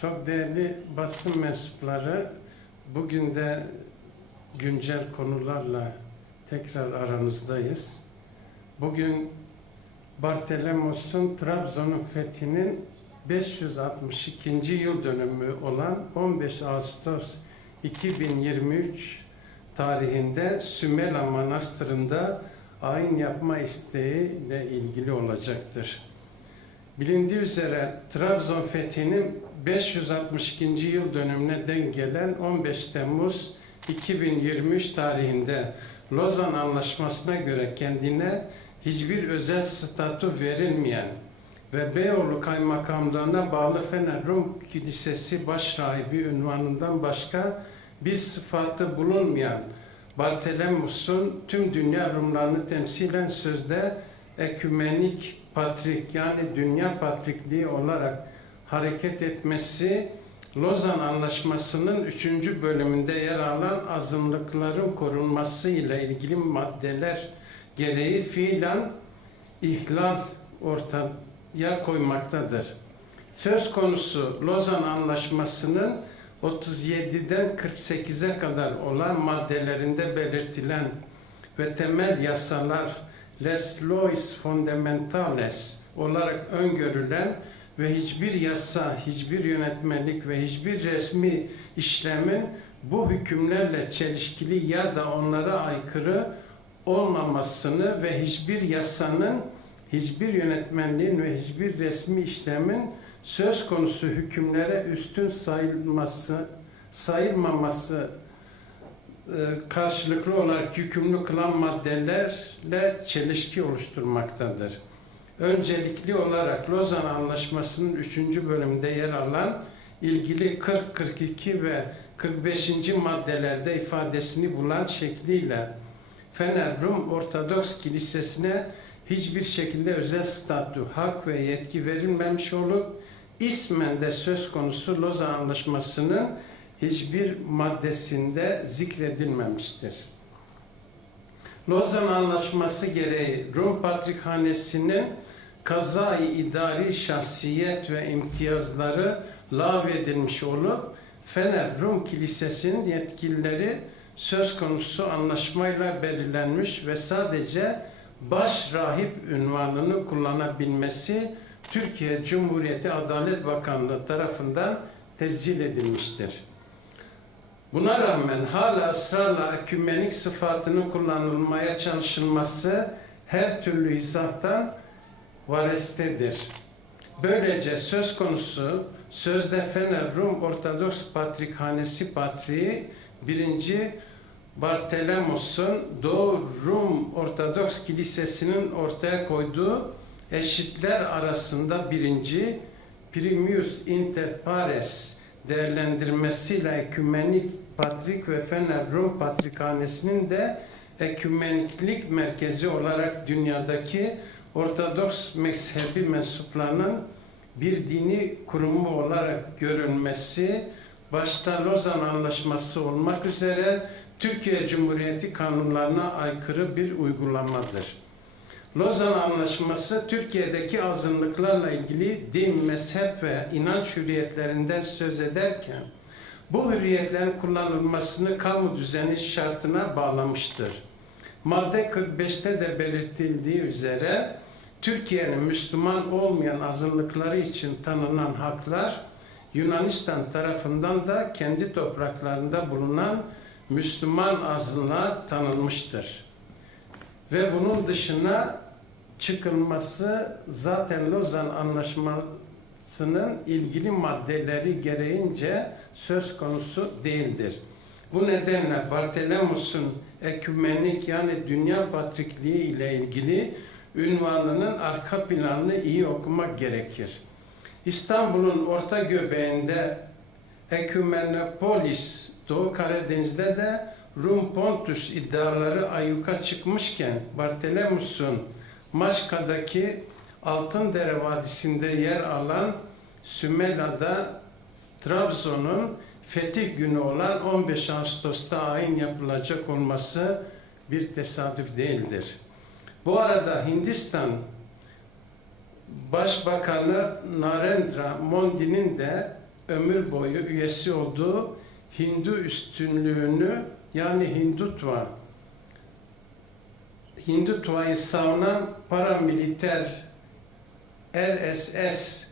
Çok değerli basın mensupları, bugün de güncel konularla tekrar aranızdayız. Bugün Bartelemos'un Trabzon'un fethinin 562. yıl dönümü olan 15 Ağustos 2023 tarihinde Sümela Manastırı'nda ayin yapma isteğiyle ilgili olacaktır. Bilindiği üzere Trabzon fethinin 562. yıl dönümüne denk gelen 15 Temmuz 2023 tarihinde Lozan Anlaşması'na göre kendine hiçbir özel statü verilmeyen ve Beyoğlu Kaymakamlığı'na bağlı Fener Rum Kilisesi Başrahibi ünvanından başka bir sıfatı bulunmayan Bartelemus'un tüm dünya Rumlarını temsilen sözde ekümenik patrik yani dünya patrikliği olarak hareket etmesi Lozan Anlaşması'nın 3. bölümünde yer alan azınlıkların korunması ile ilgili maddeler gereği fiilen ihlal ortaya koymaktadır. Söz konusu Lozan Anlaşması'nın 37'den 48'e kadar olan maddelerinde belirtilen ve temel yasalar les lois fundamentales olarak öngörülen ve hiçbir yasa, hiçbir yönetmelik ve hiçbir resmi işlemin bu hükümlerle çelişkili ya da onlara aykırı olmamasını ve hiçbir yasanın, hiçbir yönetmenliğin ve hiçbir resmi işlemin söz konusu hükümlere üstün sayılması, sayılmaması karşılıklı olarak yükümlü kılan maddelerle çelişki oluşturmaktadır. Öncelikli olarak Lozan Anlaşması'nın 3. bölümünde yer alan ilgili 40, 42 ve 45. maddelerde ifadesini bulan şekliyle Fener Rum Ortodoks Kilisesi'ne hiçbir şekilde özel statü, hak ve yetki verilmemiş olup ismen de söz konusu Lozan Anlaşması'nın hiçbir maddesinde zikredilmemiştir. Lozan Anlaşması gereği Rum Patrikhanesi'nin kazayı idari şahsiyet ve imtiyazları lağvedilmiş olup Fener Rum Kilisesi'nin yetkilileri söz konusu anlaşmayla belirlenmiş ve sadece baş rahip ünvanını kullanabilmesi Türkiye Cumhuriyeti Adalet Bakanlığı tarafından tescil edilmiştir. Buna rağmen hala ısrarla ekümenik sıfatının kullanılmaya çalışılması her türlü izahtan varestedir. Böylece söz konusu sözde Fener Rum Ortodoks Patrikhanesi Patriği 1. Bartelemos'un Doğu Rum Ortodoks Kilisesi'nin ortaya koyduğu eşitler arasında birinci Primius Inter Pares değerlendirmesiyle ekümenik patrik ve Fener Rum Patrikhanesi'nin de ekümeniklik merkezi olarak dünyadaki Ortodoks mezhebi mensuplarının bir dini kurumu olarak görülmesi başta Lozan Anlaşması olmak üzere Türkiye Cumhuriyeti kanunlarına aykırı bir uygulamadır. Lozan Anlaşması Türkiye'deki azınlıklarla ilgili din, mezhep ve inanç hürriyetlerinden söz ederken bu hürriyetlerin kullanılmasını kamu düzeni şartına bağlamıştır. Madde 45'te de belirtildiği üzere Türkiye'nin Müslüman olmayan azınlıkları için tanınan haklar Yunanistan tarafından da kendi topraklarında bulunan Müslüman azınlığa tanınmıştır. Ve bunun dışına çıkılması zaten Lozan Anlaşması'nın ilgili maddeleri gereğince söz konusu değildir. Bu nedenle Bartelemus'un ekümenik yani dünya patrikliği ile ilgili ünvanının arka planını iyi okumak gerekir. İstanbul'un orta göbeğinde Ekümenopolis, Doğu Karadeniz'de de Rum Pontus iddiaları ayyuka çıkmışken Bartelemus'un Maçka'daki Altındere Vadisi'nde yer alan Sümela'da Trabzon'un fetih günü olan 15 Ağustos'ta ayin yapılacak olması bir tesadüf değildir. Bu arada Hindistan Başbakanı Narendra Modi'nin de ömür boyu üyesi olduğu Hindu üstünlüğünü yani Hindutva Hindutva'yı savunan paramiliter RSS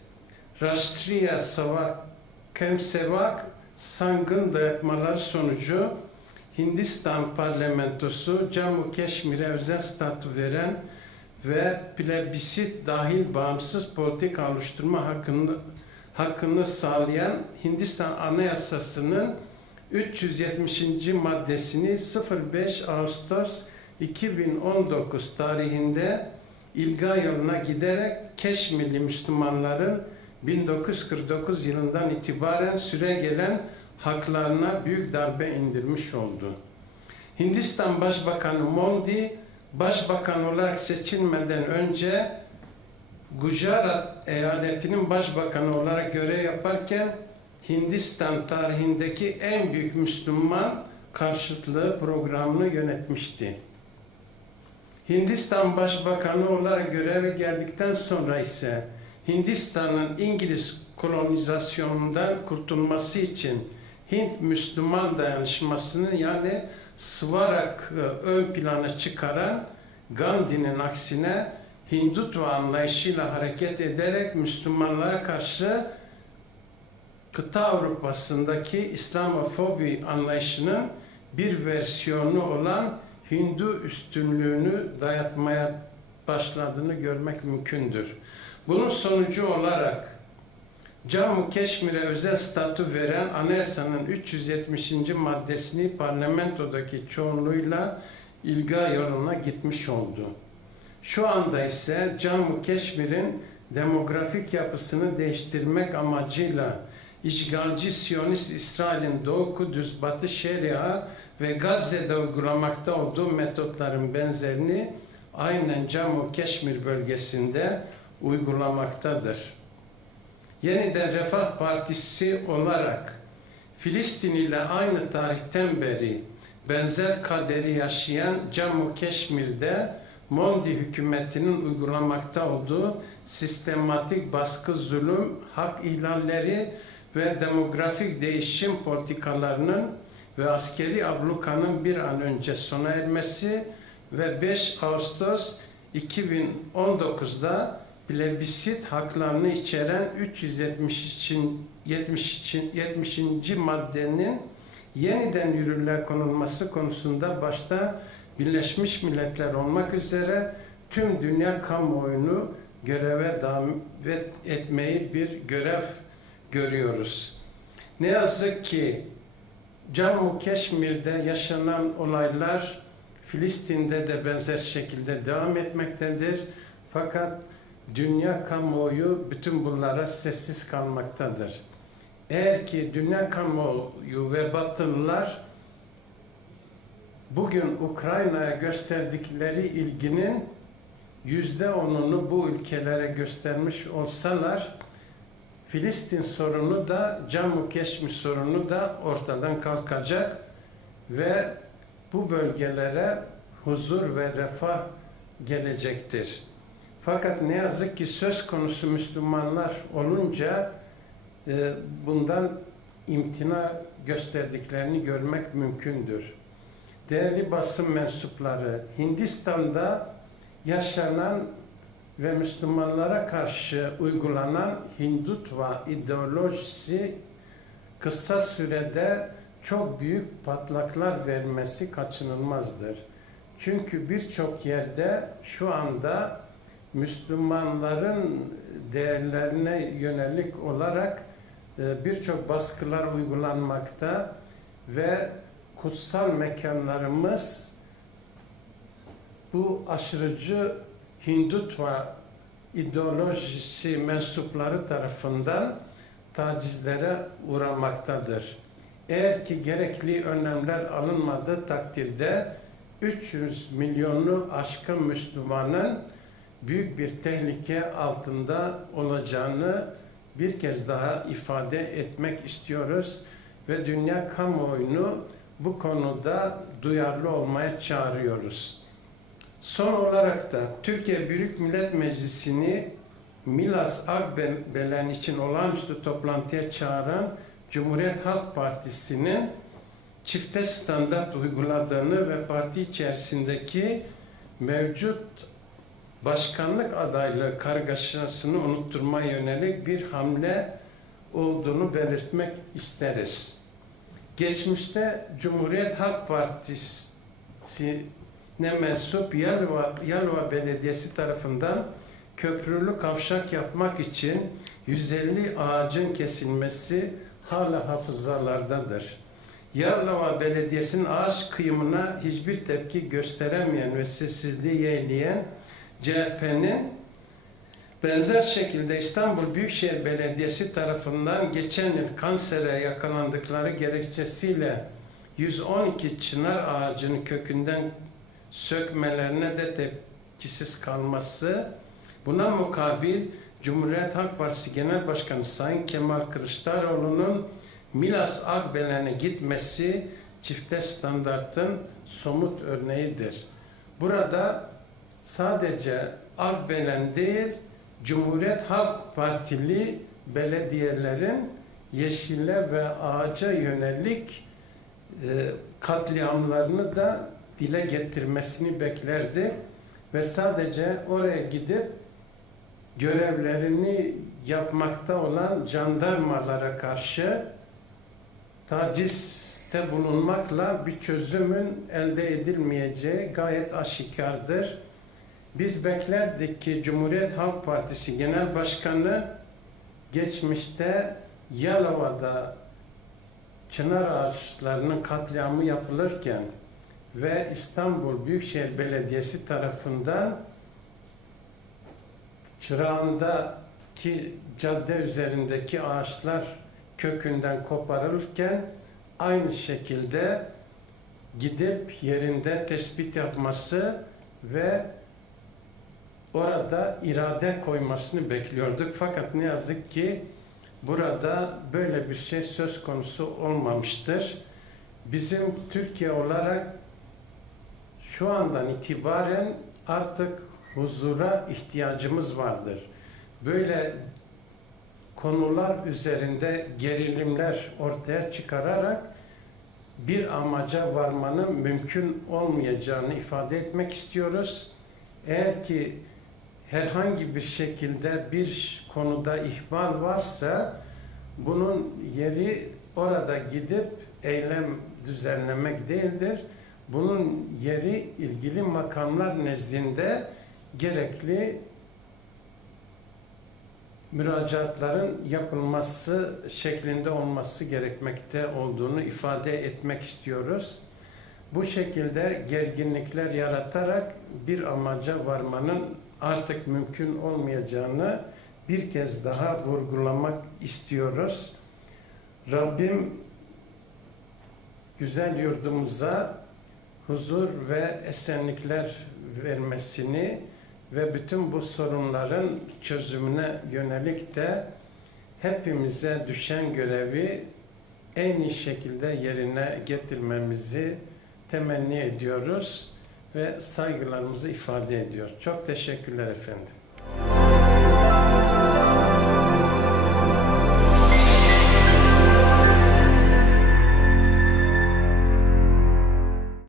Rashtriya Savak Kemsevak Sang'ın dayatmaları sonucu Hindistan parlamentosu Jammu Keşmir'e özel statü veren ve plebisit dahil bağımsız politika oluşturma hakkını, hakkını sağlayan Hindistan Anayasası'nın 370. maddesini 05 Ağustos 2019 tarihinde ilga yoluna giderek Keşmirli Müslümanların 1949 yılından itibaren süre gelen haklarına büyük darbe indirmiş oldu. Hindistan Başbakanı Modi, başbakan olarak seçilmeden önce Gujarat eyaletinin başbakanı olarak görev yaparken Hindistan tarihindeki en büyük Müslüman karşıtlığı programını yönetmişti. Hindistan Başbakanı olarak göreve geldikten sonra ise Hindistan'ın İngiliz kolonizasyonundan kurtulması için Hint Müslüman dayanışmasını yani Svarak e, ön plana çıkaran Gandhi'nin aksine Hindutva anlayışıyla hareket ederek Müslümanlara karşı kıta Avrupa'sındaki İslamofobi anlayışının bir versiyonu olan Hindu üstünlüğünü dayatmaya başladığını görmek mümkündür. Bunun sonucu olarak Cammu Keşmir'e özel statü veren anayasanın 370. maddesini parlamentodaki çoğunluğuyla ilga yoluna gitmiş oldu. Şu anda ise Cammu Keşmir'in demografik yapısını değiştirmek amacıyla işgalci Siyonist İsrail'in Doğu Kudüs, Batı Şeria ve Gazze'de uygulamakta olduğu metotların benzerini aynen Cammu Keşmir bölgesinde uygulamaktadır. Yeniden Refah Partisi olarak Filistin ile aynı tarihten beri benzer kaderi yaşayan Cammu Keşmir'de Mondi hükümetinin uygulamakta olduğu sistematik baskı, zulüm, hak ihlalleri ve demografik değişim politikalarının ve askeri ablukanın bir an önce sona ermesi ve 5 Ağustos 2019'da plebisit haklarını içeren 370 için 70 için 70. maddenin yeniden yürürlüğe konulması konusunda başta Birleşmiş Milletler olmak üzere tüm dünya kamuoyunu göreve davet etmeyi bir görev görüyoruz. Ne yazık ki Cammu Keşmir'de yaşanan olaylar Filistin'de de benzer şekilde devam etmektedir. Fakat dünya kamuoyu bütün bunlara sessiz kalmaktadır. Eğer ki dünya kamuoyu ve batılılar bugün Ukrayna'ya gösterdikleri ilginin yüzde onunu bu ülkelere göstermiş olsalar Filistin sorunu da Cammu Keşmir sorunu da ortadan kalkacak ve bu bölgelere huzur ve refah gelecektir. Fakat ne yazık ki söz konusu Müslümanlar olunca e, bundan imtina gösterdiklerini görmek mümkündür. Değerli basın mensupları, Hindistan'da yaşanan ve Müslümanlara karşı uygulanan Hindutva ideolojisi kısa sürede çok büyük patlaklar vermesi kaçınılmazdır. Çünkü birçok yerde şu anda Müslümanların değerlerine yönelik olarak e, birçok baskılar uygulanmakta ve kutsal mekanlarımız bu aşırıcı Hindutva ideolojisi mensupları tarafından tacizlere uğramaktadır. Eğer ki gerekli önlemler alınmadığı takdirde 300 milyonlu aşkın Müslümanın büyük bir tehlike altında olacağını bir kez daha ifade etmek istiyoruz ve dünya kamuoyunu bu konuda duyarlı olmaya çağırıyoruz. Son olarak da Türkiye Büyük Millet Meclisi'ni Milas Akbelen için olağanüstü toplantıya çağıran Cumhuriyet Halk Partisi'nin çifte standart uyguladığını ve parti içerisindeki mevcut başkanlık adaylığı kargaşasını unutturmaya yönelik bir hamle olduğunu belirtmek isteriz. Geçmişte Cumhuriyet Halk Partisi'ne mensup Yalova, Yalova Belediyesi tarafından köprülü kavşak yapmak için 150 ağacın kesilmesi hala hafızalardadır. Yalova Belediyesi'nin ağaç kıyımına hiçbir tepki gösteremeyen ve sessizliği yeğleyen CHP'nin benzer şekilde İstanbul Büyükşehir Belediyesi tarafından geçen yıl kansere yakalandıkları gerekçesiyle 112 çınar ağacını kökünden sökmelerine de tepkisiz kalması, buna mukabil Cumhuriyet Halk Partisi Genel Başkanı Sayın Kemal Kılıçdaroğlu'nun Milas Akbelen'e gitmesi çifte standartın somut örneğidir. Burada sadece Akbelen değil, Cumhuriyet Halk Partili belediyelerin yeşile ve ağaca yönelik e, katliamlarını da dile getirmesini beklerdi ve sadece oraya gidip görevlerini yapmakta olan jandarmalara karşı tacizde bulunmakla bir çözümün elde edilmeyeceği gayet aşikardır. Biz beklerdik ki Cumhuriyet Halk Partisi Genel Başkanı geçmişte Yalova'da çınar ağaçlarının katliamı yapılırken ve İstanbul Büyükşehir Belediyesi tarafından çırağındaki cadde üzerindeki ağaçlar kökünden koparılırken aynı şekilde gidip yerinde tespit yapması ve orada irade koymasını bekliyorduk. Fakat ne yazık ki burada böyle bir şey söz konusu olmamıştır. Bizim Türkiye olarak şu andan itibaren artık huzura ihtiyacımız vardır. Böyle konular üzerinde gerilimler ortaya çıkararak bir amaca varmanın mümkün olmayacağını ifade etmek istiyoruz. Eğer ki herhangi bir şekilde bir konuda ihmal varsa bunun yeri orada gidip eylem düzenlemek değildir. Bunun yeri ilgili makamlar nezdinde gerekli müracaatların yapılması şeklinde olması gerekmekte olduğunu ifade etmek istiyoruz. Bu şekilde gerginlikler yaratarak bir amaca varmanın artık mümkün olmayacağını bir kez daha vurgulamak istiyoruz. Rabbim güzel yurdumuza huzur ve esenlikler vermesini ve bütün bu sorunların çözümüne yönelik de hepimize düşen görevi en iyi şekilde yerine getirmemizi temenni ediyoruz ve saygılarımızı ifade ediyor. Çok teşekkürler efendim.